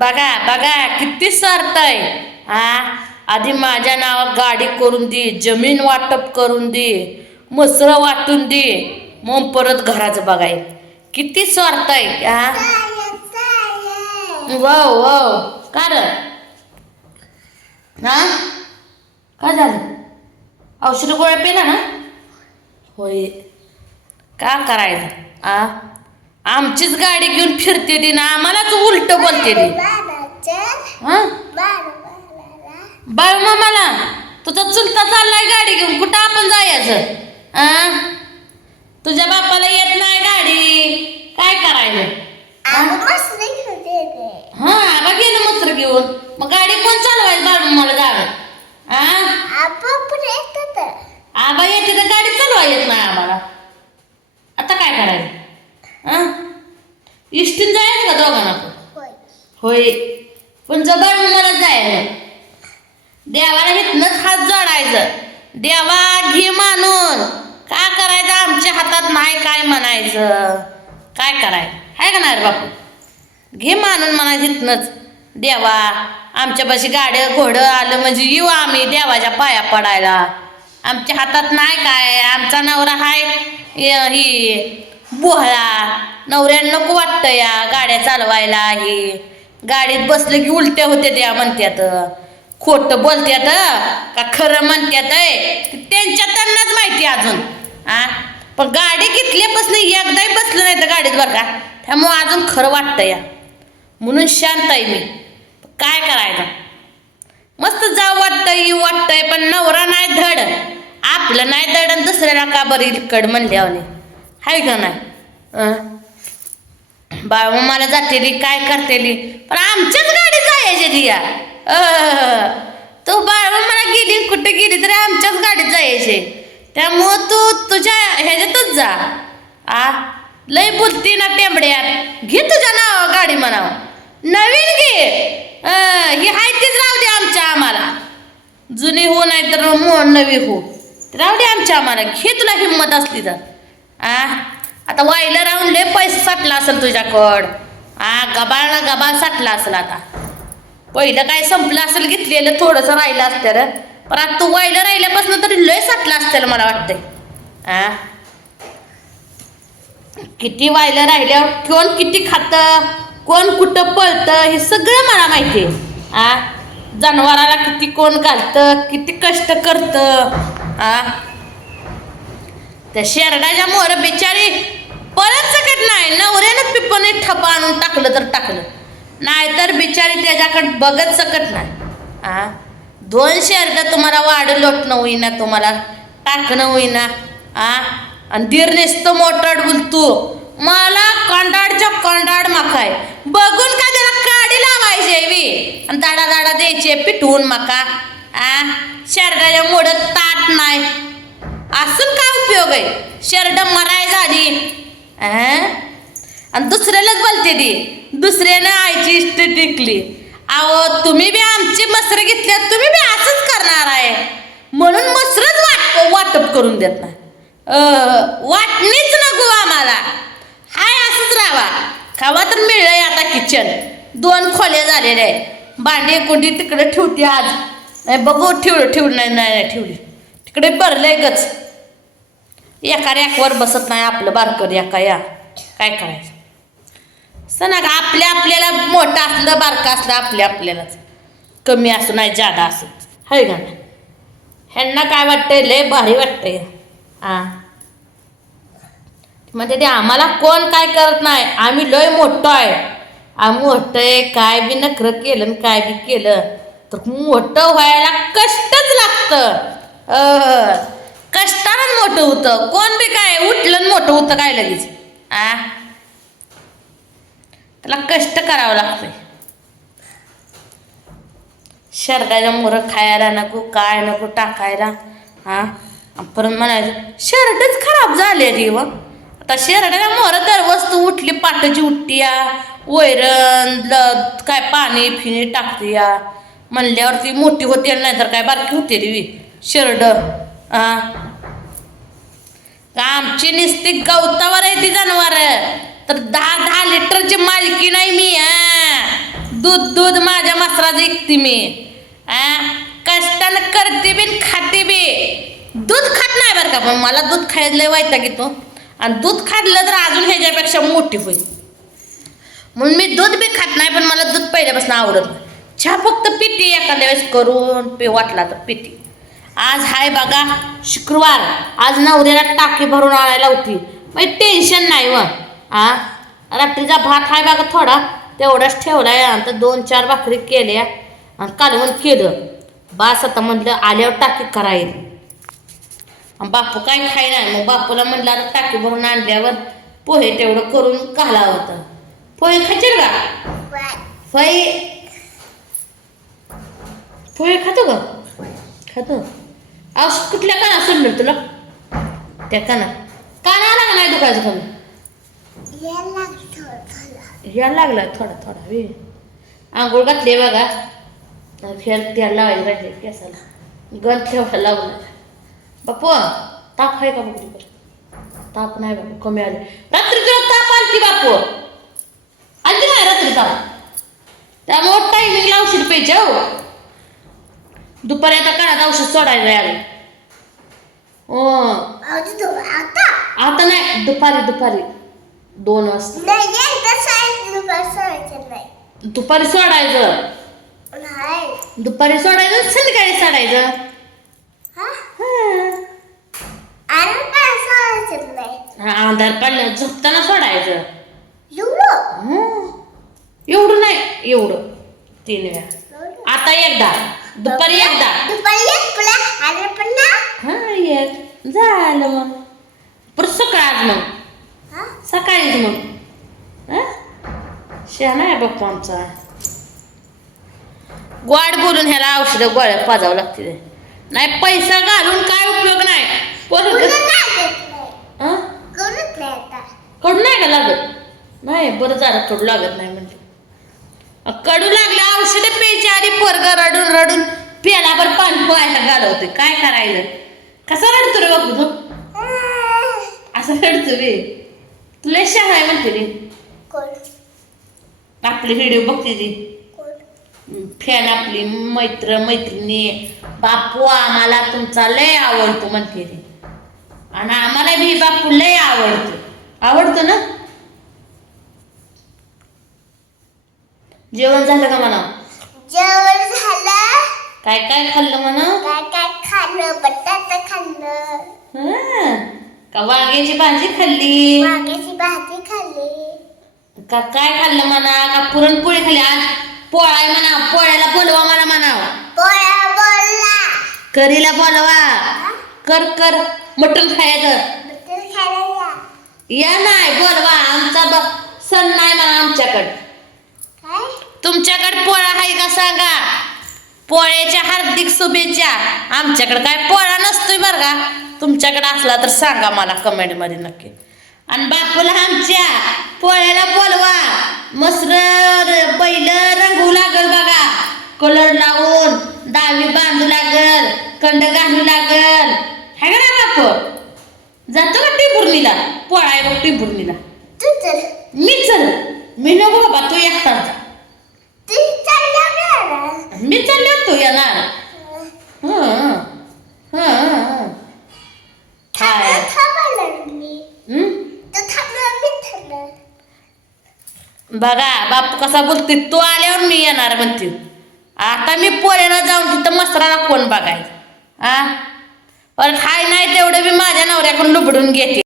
बघा बघा किती स्वार्थ आहे. हा आधी माझ्या नावात गाडी करून दे जमीन वाटप करून दे मसरं वाटून दे. मग परत घराचं बघाय. किती स्वार्थ आहे हा वाव वाव कार हा काय झालं? औषध गोळ्या पेला ना? होय. का करायचं? आ? आमचीच गाडी घेऊन फिरते ती ना आम्हालाच उलट बोलते ती. बाळ मामाला तुझा चुलता चाललाय गाडी घेऊन कुठं आपण जायचं? आ? तुझ्या बापाला येत नाही गाडी. काय करायचं? हा? आबा गेलं मत्र घेऊन. मग गाडी कोण चालवायचं बाळ मामाला जावं? आबा येते तर गाडी चालवा येत नाही आम्हाला. आता काय करायचं हा इष्टीन जायचं का दोघांना पण होय. पण जबर मला जायचं. देवाला इथनंच हात जोडायचं. देवा घे मानून. का करायचं? आमच्या हातात नाही काय म्हणायचं. काय करायचं? आहे का नाही रे बापू? घे मानून म्हणायचं इथनंच देवा आमच्यापाशी गाडं घोडं आलं म्हणजे येऊ आम्ही देवाच्या पाया पडायला. आमच्या हातात नाही काय? आमचा नवरा हाय ही बोहळा. नवऱ्याला नको वाटतं या गाड्या चालवायला ही. गाडीत बसलं की उलट्या होत्या त्या म्हणत्यात. खोटं बोलत्यात का खरं म्हणत्यात त्यांच्या त्यांनाच माहिती अजून. आ? पण गाडी घेतल्यापासून एकदाही बसलं नाही तर गाडीत बरं का त्यामुळं अजून खरं वाटतं या. म्हणून शांत आहे मी. काय करायचं? मस्त जाऊ वाटतं येऊ वाटतंय पण नवरा नाही धड. आपलं नाही धड आणि दुसऱ्याला का बरं इकडं म्हणल्यावर हाय का नाही? बाळ मला जातेली काय करतेली पण आमच्याच गाडीत जायची ती या. तू बाळ मला गेली कुठे गेली तरी आमच्याच गाडीत जायचे. त्यामुळं तू तुझ्या ह्याच्यातच जा. आ लय बोलती ना टेंबड्यात घे तुझ्या नाव गाडी म्हणावं. नवीन घे. ही हाय तीच राहू दे आमच्या आम्हाला. जुनी हो नाही तर मो नवी हो. राहू दे आमच्या आम्हाला. घे तुला हिंमत असली तर. आ आता वाईला राहून लय पैसे साठला असेल तुझ्याकड. आ गबाळला गबाळ साठला असेल आता. पहिलं काय संपलं असेल घेतलेलं थोडंसं राहिलं असतं रे. पण आता तू वाईला राहिल्यापासून तरी लय साठलं असतं मला वाटतंय. आ? किती वायलं राहिल्यावर कोण किती खातं कोण कुठं पळतं हे सगळं मला माहिती आहे. आ? जनावराला किती कोण घालतं किती कष्ट करतं आ? त्या शेरडाच्या मोर बिचारी परत सकट नाही. नवऱ्यानं पिपणे ठपा आणून टाकलं तर टाकलं. नाहीतर बिचारी त्याच्याकडे बघत सकत नाही. आ? दोन अर्ध तुम्हाला वाढ लोटणं होईना तुम्हाला टाकणं होईना. आ? आणि दीर मोटड मोठड बोलतो मला कंडाडच्या कंडाड माखाय. बघून का त्याला काडी लावायचे वी आणि दाडा दाडा द्यायचे पिटवून माका. आ? शर्टाच्या मोडत ताट नाही. असून काय उपयोग आहे? शर्ट मराय झाली. आणि दुसऱ्यालाच बोलते ती. दुसऱ्यानं आईची इष्ट टिकली. अहो तुम्ही बी आमची मसरं घेतल्या तुम्ही बी असंच करणार आहे. म्हणून मसरच वाट वाटप करून देत नाही. वाटणीच नको आम्हाला. हाय असंच राहावा. खावा तर मिळलंय आता किचन दोन खोल्या झालेल्या आहे भांडी कुंडी तिकडे ठेवते आज. बघू ठेवलं ठेवलं नाही नाही नाही ठेवली. तिकडे भरलंय गच. एका रॅकवर बसत नाही आपलं बारकर एका या. काय करायचं? सना का आपल्या आपल्याला मोठं असलं बारकं असलं आपल्या आपल्यालाच. कमी असू नाही जादा असू. हाय का नाही? ह्यांना काय वाटतंय? लय भारी वाटतंय. आ? म्हणजे ते आम्हाला कोण काय करत नाही? आम्ही लय मोठं आहे. आम्ही मोठं आहे काय बी नखरं केलं आणि काय बी केलं तर मोठं व्हायला कष्टच लागतं. अं, कष्टानं मोठं होतं. कोण बी काय उठलं आणि मोठं होतं काय लगेच? आ? त्याला कष्ट करावं लागतंय. शर्टाच्या मोरं खायला नको काय नको टाकायला. हा परत म्हणायचं शर्टच खराब झाले रे व. आता शर्टाच्या मोरं दर वस्तू उठली पाटाची उठती या. वैरण ल- काय पाणी फिनी टाकते या. म्हणल्यावर ती मोठी होते नाही तर काय बारकी होते रे शर्ट हा का आमची निस्ती गवतावर आहे ती जनावर? तर दहा दहा लिटरची मालकी नाही मी दूध दूध माझ्या मसराज ऐकते मी. आ कष्टानं करते बी खाते बी. दूध खात नाही बरं का पण मला दूध खायला लय की तो आणि दूध खाल्लं तर अजून ह्याच्यापेक्षा मोठी होईल. म्हणून मी दूध बी खात नाही पण मला दूध पहिल्यापासून आवडत नाही. चहा फक्त पिते एखाद्या वेळेस करून पे वाटला तर पिते. आज हाय बघा शुक्रवार. आज नवऱ्याला टाकी भरून आणायला होती. मग टेन्शन नाही व. आ? रात्रीचा भात हाय बघा थोडा. तेवढाच ठेवलाय. आणि दोन चार भाकरी केल्या. आणि कालवण केलं. बास आता म्हटलं आल्यावर टाकी करायला. आणि बापू काय खाय नाही. मग बापूला म्हटलं आता टाकी भरून आणल्यावर पोहे तेवढं करून घालावं होतं पोहे खायचे का? फई पोहे खातो का? खातो. औषध कुठल्या काना सोडलं तुला? त्या काना काना आला का नाही दुखायचं कमी यायला लागला. थोडा थोडा. वे आंघोळ घातली बघा. फेर त्याला लावायला राहिले केसाला. गण ठेवायला लावलं बापू ताप आहे का बघ ताप नाही बापू कमी आले. रात्री तुला ताप आलती बापू. आलती नाही रात्री ताप. त्यामुळे टायमिंगला औषध प्यायचे हो. दुपारी आता काळात औषध सोडायला यावे हो. आता? नाही दुपारी दुपारी. दोन वाजता. दुपारी सोडायचं दुपारी सोडायचं. संध्याकाळी सोडायचं. हा? आधार पडलं झोपताना सोडायचं. हं. एवढं नाही एवढं. तीन वेळा. आता एकदा. दुपारी एकदा. हा एक झालं मग. परत सकाळ आज मग. सकाळीच मग. हं? शहाणा आहे बाप्पा आमचा. गोड बोलून ह्याला औषधं गोळ्या पाजावं लागते नाही पैसा घालून काय उपयोग नाही. पोरं हं? कडू नाही का लागत? नाही बरं झालं कडू लागत नाही म्हणजे कडू लागलं औषधं प्यायची आधी पोरग रडून रडून प्याला पाणी पोहायला घालवते काय करायचं? कसा रडतो रे बापू तू? असं रडतो रे. तुला शाळा आहे म्हणते रे. आपली व्हिडिओ बघते ती. फॅन आपली मैत्र मैत्रिणी. बापू आम्हाला तुमचा लय आवडतो म्हणते ती. आणि आम्हाला बी बापू लय आवडतो. आवडतो ना? जेवण झालं का म्हणा? जेवण झालं. काय काय खाल्लं म्हणा? काय काय खाल्लं? बटाटा खाल्लं. हं. का वांग्याची भाजी खाल्ली? वांग्याची भाजी खाल्ली. का काय खाल्लं म्हणा? का पुरणपोळी खाल्ली? आज पोळा आहे म्हणा. पोळ्याला बोलवा मला म्हणा. पोळ्या बोलला. करीला बोलवा. कर कर. मटण खायचं. बटर खायला या नाही बोलवा. आमचा ब सण नाही म्हणा आमच्याकडं. तुमच्याकडे पोळा आहे का सांगा? पोळ्याच्या हार्दिक शुभेच्छा. आमच्याकडे काय पोळा नसतोय बरं का? तुमच्याकडे असला तर सांगा मला कमेंटमध्ये नक्की. आणि बापूला आमच्या पोळ्याला बोलवा. मसर बैल रंगू लागल बघा. कलर लावून दावी बांधू लागल कंड घालू लागल. हाय का बापू? जातो का टिंबुर्णीला? पोळा आहे बघ टिंबुर्णीला. मी चल. मी नको बाबा तू एकटा मी चालले तू येणार. बघा बापू कसा बोलते तू आल्यावर मी येणार म्हणते आता मी पोऱ्याला जाऊन तिथं मसराला कोण बघायचं? आ? परत हाय नाही तेवढं मी माझ्या नवऱ्याकडून लुबडून घेते.